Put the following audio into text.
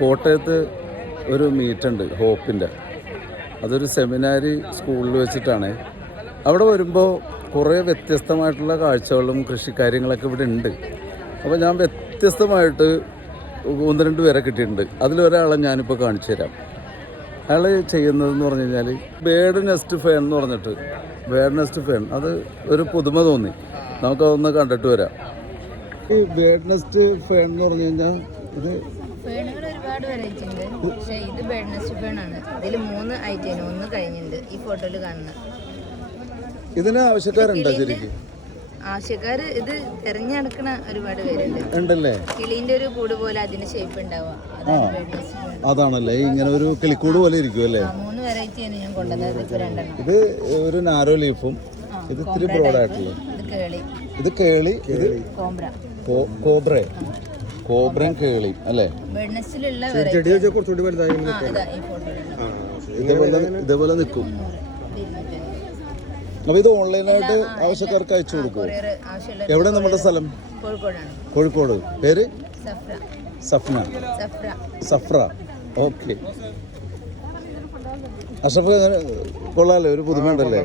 കോട്ടയത്ത് ഒരു മീറ്റുണ്ട് ഹോപ്പിൻ്റെ. അതൊരു സെമിനാരി സ്കൂളിൽ വെച്ചിട്ടാണ്. അവിടെ വരുമ്പോൾ കുറേ വ്യത്യസ്തമായിട്ടുള്ള കാഴ്ചകളും കൃഷിക്കാര്യങ്ങളൊക്കെ ഇവിടെ ഉണ്ട്. അപ്പോൾ ഞാൻ വ്യത്യസ്തമായിട്ട് 1-2 പേരെ കിട്ടിയിട്ടുണ്ട്. അതിലൊരാളെ ഞാനിപ്പോൾ കാണിച്ചു തരാം. അയാൾ ചെയ്യുന്നതെന്ന് പറഞ്ഞു കഴിഞ്ഞാൽ ബേഡ് നെസ്റ്റ് ഫേൺ എന്ന് പറഞ്ഞിട്ട്, ബേഡ് നെസ്റ്റ് ഫേൺ, അത് ഒരു പുതുമ തോന്നി. നമുക്കതൊന്ന് കണ്ടിട്ട് വരാം. ഈ ബേഡ് നെസ്റ്റ് ഫേൺ എന്ന് പറഞ്ഞു കഴിഞ്ഞാൽ ഇത് ഫേണുകൾ ഒരുപാട് വെറൈറ്റി ഉണ്ട്. പക്ഷേ ഇത് ബേഡ് നെസ്റ്റ് ഫേൺ ആണ്. ഇതിൽ 3 ഐറ്റം, 1 കഴിഞ്ഞിട്ടുണ്ട് ഈ ഫോട്ടോയിൽ കാണുന്നത്. ഇതിന് ആവശ്യക്കാരുണ്ടോ ശരിക്കും? ആവശ്യക്കാർ ഇത് തിരഞ്ഞെടുക്കണ ഒരുപാട് പേരുണ്ട്. ഉണ്ടല്ലേ? കിളീന്റെ ഒരു കൂട് പോലെ അതിന് ഷേപ്പ് ഉണ്ടാവുക. അതാണ് ബേഡ് നെസ്റ്റ് ഫേൺ. അതാണല്ലേ, ഇങ്ങനെ ഒരു കിളിക്കൂട് പോലെ ഇരിക്കും അല്ലേ? 3 വെറൈറ്റിയാണ് ഞാൻ കൊണ്ടുവന്നത്. ഇപ്പോൾ 2 ഇത് ഒരു നാരോ ലീഫും, ഇത് ഇത്തിരി ബ്രോഡായിട്ടുള്ള. ഇത് കേളി, ഇത് കേളി, ഇത് കോബ്ര, കോബ്രയും കേളി അല്ലേ? ബേഡ് നെസ്റ്റിലുള്ള ഇതേപോലെ നിൽക്കും. അപ്പൊ ഇത് ഓൺലൈനായിട്ട് ആവശ്യക്കാർക്ക് അയച്ചു കൊടുക്കും. എവിടെ നമ്മുടെ സ്ഥലം? കോഴിക്കോട്. പേര് സഫ്ര. ഓക്കെ. അഷ്റഫ് കൊള്ളാലോ, ഒരു പുതുമയുണ്ടല്ലേ?